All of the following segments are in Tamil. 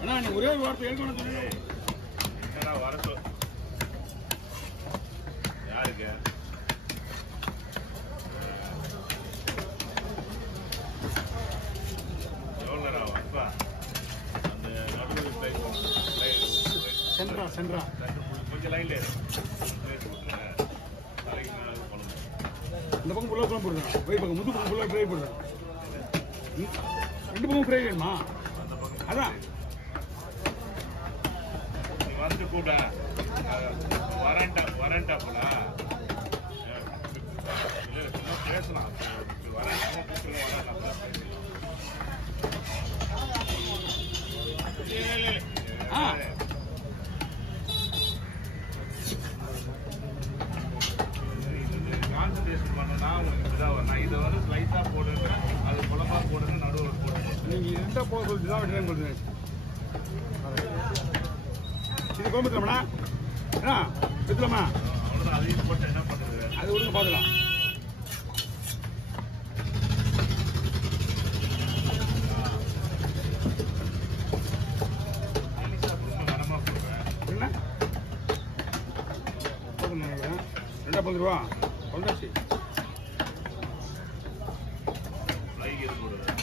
அண்ணா நீ ஒரே ஒரு வார்த்தை எடுக்கணும் சொல்லி என்னடா வரசோ யாருக்கு எவ்வளோடா வரப்பா அந்த நடுவு சென்ட்ரா கொஞ்சம் லைன்ல தலைக்கு மேலே போகணும் இந்த பக்கம் ஃபுல்லாக குழம்பு போடுறேன் வெயிட் பக்கம் முது பக்கம் ஃபுல்லாக ஃப்ரை போடுறேன் ரெண்டு பக்கம் ஃப்ரை வேணுமா அந்த பக்கம் அதான் நீ வந்து கூட வரண்டா போல இல்லை சும்மா பேசலாம் வரண்டா கான்சன்ட்ரேஷன் பண்ணனா உங்களுக்கு இதாக வரும் நான் இதை வந்து ஸ்லைஸாக போடுங்க அது குழம்பா போடுங்க நடுவில் போடுங்க நீங்கள் ரெண்டாக போக சொல்லிட்டு தான் வெட்டுறேன்னு சொல்லுங்க இது குழம்பு தரமாண்ணா அண்ணா வித்துலாமா அவ்வளோதான் அதையும் போட்டு என்ன பண்ணுறது அது விடுங்க பார்க்கலாம் கனமாக போடுறேன் என்ன ரெண்டா 10 ரூபா கொண்டாச்சு லைக் இது போடுறேன்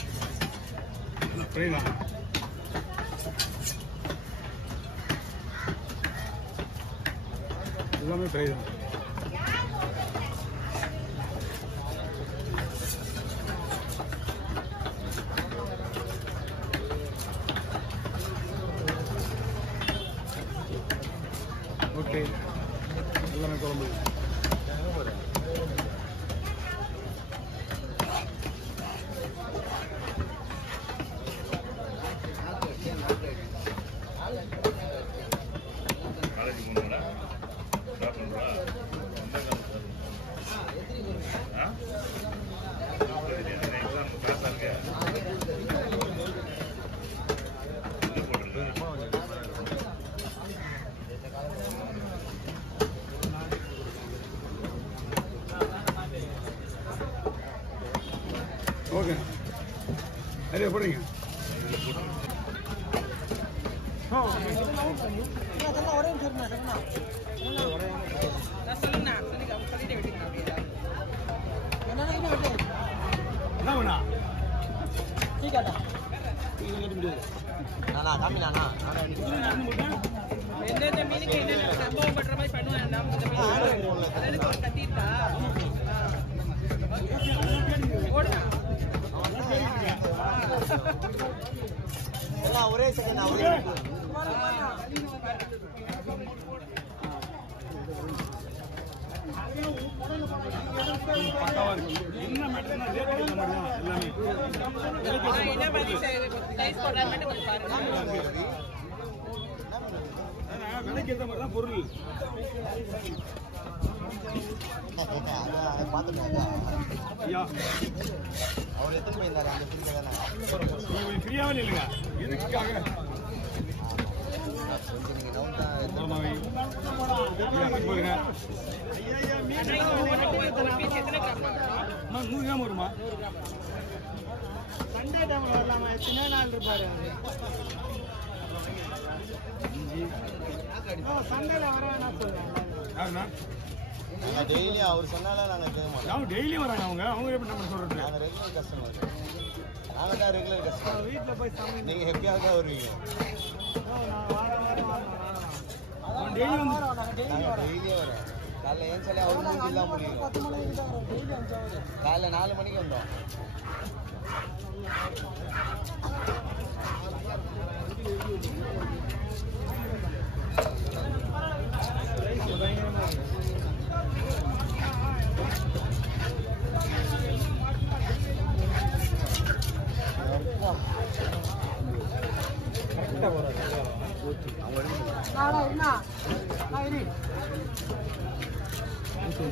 ஃப்ரை தான் எல்லாமே ஃப்ரை தான் ஓகே எல்லாமே குழம்பு காலேஜ் போகணுங்களா ட்ராப் பண்ணுறா எக்ஸாம் கிளாஸாக இருக்கேன் இது போட்டுருக்கேன் ஓகே நிறைய போடுறீங்க என்ன வேணா எந்தெந்த மீனுக்கு என்னென்ன சம்பவம் பண்ற மாதிரி பண்ணுவாங்க கத்திட்டா எல்லாம் ஒரே செகண்ட் பக்காவா இருக்கு என்ன மேட்டர்னா ரேட் கேட்க மாட்டேன் எல்லாமே என்ன மாதிரி சைஸ் போடுற மட்டும் கொஞ்சம் பாருங்க விலைக்கு ஏற்ற மாதிரி தான் பொருள் ஐயா அவர் எத்தனை போயிருந்தாரு அந்த பிரிக்க நீங்க ஃப்ரீயாவே இல்லைங்க எதுக்காக அம்மா 100 கிராம் வருமா சண்டே டைம்ல வரலாமா எத்தனை நாள் இருப்பாரு சண்டேல வர வேணாம் சொல்றேன் யாருண்ணா டெய்லி அவர் சொன்னாலும் நாங்க கேட்க மாட்டோம் அவங்க டெய்லியும் வராங்க அவங்க எப்படி நம்ம சொல்றது நாங்க ரெகுலர் கஸ்டமர் நாங்க தான் ரெகுலர் கஸ்டமர் வீட்டில் போய் சமையல் நீங்க எப்பயாவது தான் வருவீங்க டெய்லி வந்து நாங்கள் டெய்லியே வரோம் காலைல ஏன் சொல்லி அவர் மூஞ்சி இல்லாம முடியும் காலைல 4 மணிக்கு வந்தோம்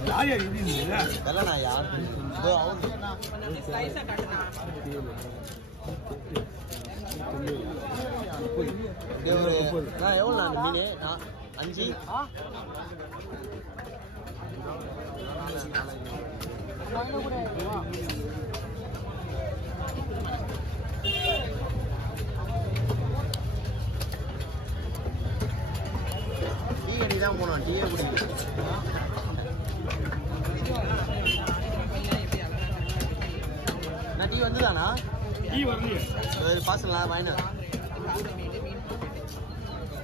யார் யார் இது இதெல்லாம் யார் ஸ்லைஸா காட்டுனா எவ்வளோ மீன் 5 4 தான் போனோம் டீயே குடிக்கல. நான் டீ வந்துதானா டீ வரலையே. பார்சல்லாம் வாங்கினேன்.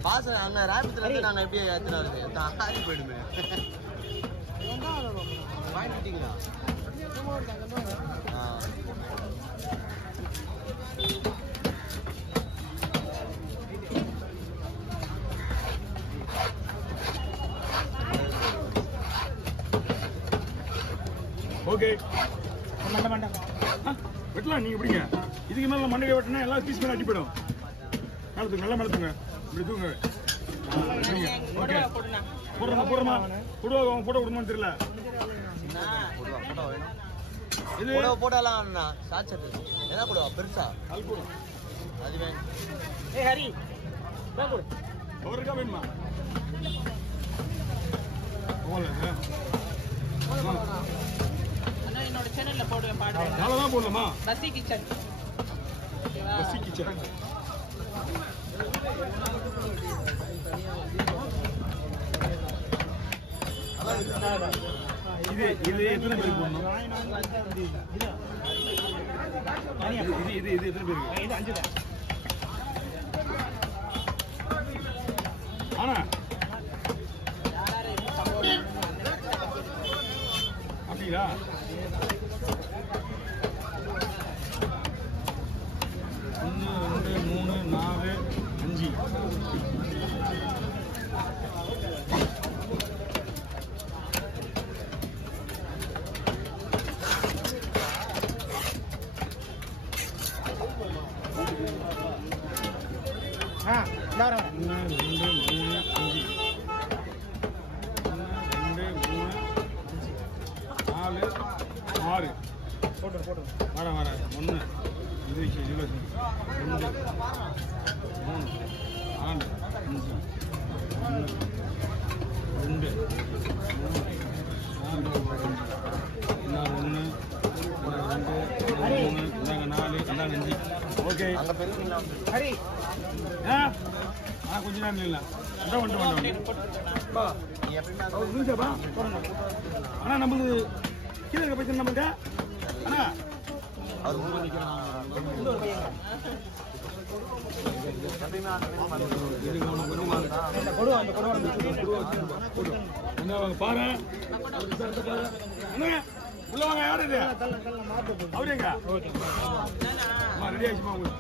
பார்சல் அங்கே ராபித்துலேருந்து நாங்கள் எப்படி எடுத்துன்னு வருது ஆறி போயிடுமே. வாங்கிட்டீங்களா? ஓகே. வெட்டலாம் நீங்க பிடிங்க. இதுக்கு மேல மண்டையை வெட்டினா எல்லாம் பீஸ் மேல அடி போயிடும். மேலத்துங்க நல்லா மேலத்துங்க. இப்படி தூங்க. ஓகே. போடுறமா போட்டோ கொடுமான்னு தெரியல. இது போடலாம் சாச்சட் என்ன போடுவா பெருசா அது வேணும். ஹரி அவருக்கா வேணுமா? என்னோட சேனல்ல போடுவேன் பாடுவேன். நாளதான் போடலாமா? பசி கிச்சன். பசி கிச்சன். இது எத்தனை பேருக்கு போடணும்? இது எத்தனை பேருக்கு? இது 5 தான். ஆனா அப்படிங்களா? ஒன்று 2 3 4 5 6 போட்டு வர 1 இது 2 3 4 5 2 ஓகே. ஹரி கொஞ்ச நேரம் இல்லை. ஆனா நம்மளுக்கு கீழே போய் நம்மளுக்கு ஆனா பாரு உள்ள வாங்க. யாரு இது? அவருங்க ரெடி ஆயிடுச்சுமா உங்களுக்கு?